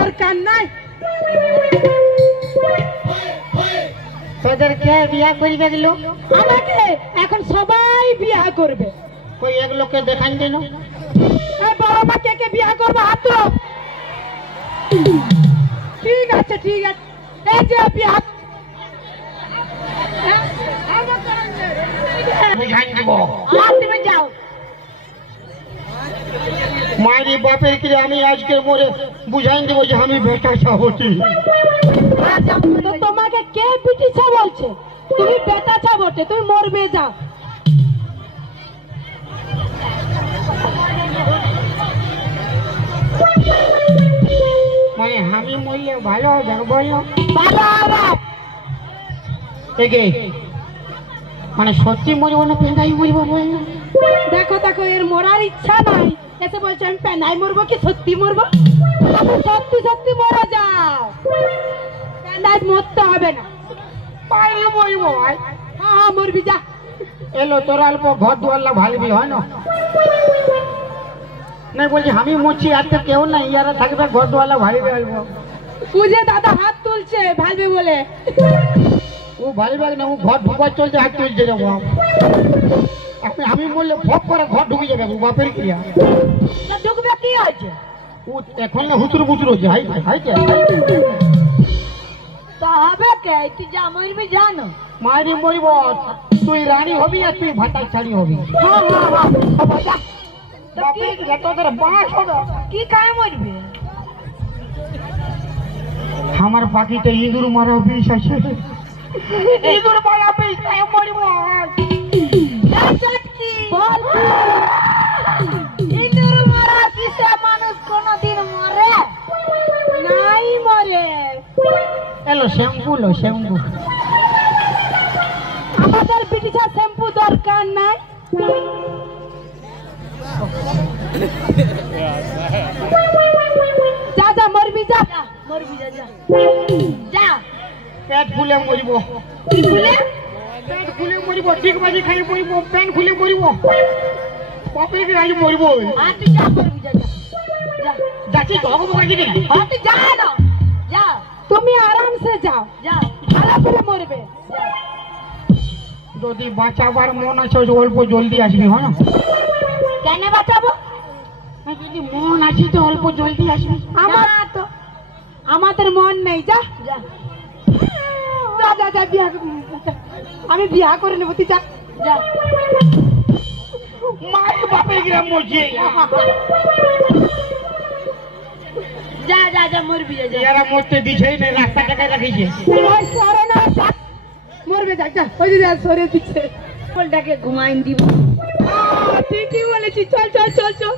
দরকার নাই। তোদের কে বিয়া করবে গেলো? আমাকে এখন সবাই বিয়া করবে। কই এক লোককে দেখান দিন। বাবা মা কে কে বিয়া করবে হাত তোলো। ঠিক আছে ঠিক আছে, এই যে বিয়া বুঝাই দিব। তুমি যাও। মায়ের বাপের কি আমি আজকে মোরে বুঝাই দেবো যে আমি বেটা চাবটি। তো তোমাকে কে পিটিছে বলছে? তুমি বেটা ছা বটে, তুমি মরবে যাও। মানে আমি মরলে ভালো হবে বললো? ভালো হবে। এগে মানে সত্যি মরবো না পেঁদাই মরবো বললো? দেখো দেখো, এর মরার ইচ্ছা নাই, এসে বলছে আমি পেনাই মরবো কি সত্যি মরবো? সত্যি সত্যি মরে যাও, পেনাই মরতে হবে না। পায়ে মরবো। হ্যাঁ হ্যাঁ মরবি যা। এলো তোর অল্প ঘর দুয়ারলা ভালবি হয় না? না বলছি আমি মরছি আর তো কেউ নাই, ইয়ারা থাকবে ঘর দুয়ারলা ভালবে অল্প। বুঝে দাদা হাত তুলছে ভালবে বলে। ও ভালবে না, ও ঘর ঢুকার চলছে হাত তুলছে যাবো। আমি বললে ভোগ করে ঘর ঢুকে যাবে বাপের ক্রিয়া। ঢুকবে কি আছে? ও এখন না হুতুর বুতুর হচ্ছে হাইতে হাইতে। তা হবে কে? তুই যা মরবি জানো। মায়ের মরিব, তুই রানী হবি আর তুই ভাটার ছাড়ি হবি। হ্যাঁ হ্যাঁ হ্যাঁ যা। বাপের ক্রিয়া তোদের বাস হবে। কি খায় মরবি? আমার পাখিতে ইঁদুর মারা বিষ আছে। ইঁদুর মারা বিষ খায় মরিব। বল ইঁদুর মারা বিষে মানুষ কোনদিন মরে নাই? মরে। এলো শ্যাম্পু লো শ্যাম্পু। আমাদের ব্রিটিশের শ্যাম্পু দরকার নাই। যা যা মরবি যা। মরবি যা যা যা। পেট ফুলে মরিব। কি বলে? পেট ফুলে মরিব, ঠিক বাজি খাই মরিব, পেট ফুলে মরিব। বাপের কি রাজি মরিব। আর তুই যা মরবি যা যা। যাচ্ছি ধগব কাজি না। আর তুই যা না যা। তুমি আরামসে যাও, যা ভালো করে মরবে। যদি বাঁচাবার মন আছে অল্প জলদি আসবি হয় না? কেন বাঁচাবো? যদি মন আছে তো অল্প জলদি আসবি। আমার তো আমাদের মন নেই। যা যা যা যা যা বিয়া। আমি বিয়া করে নেবো, তুই যা যা। মায়ের বাপের গ্রাম মরছে। যা যা যা মরবি যা যা। এরা মরতে দিছেই না, রাস্তা টাকায় রাখিছে। ওই সরে না যা। মরবে যা যা। ওই যে সরে দিচ্ছে। বলটাকে ঘুমাইন দিব। ঠিকই বলেছি, চল চল চল চল।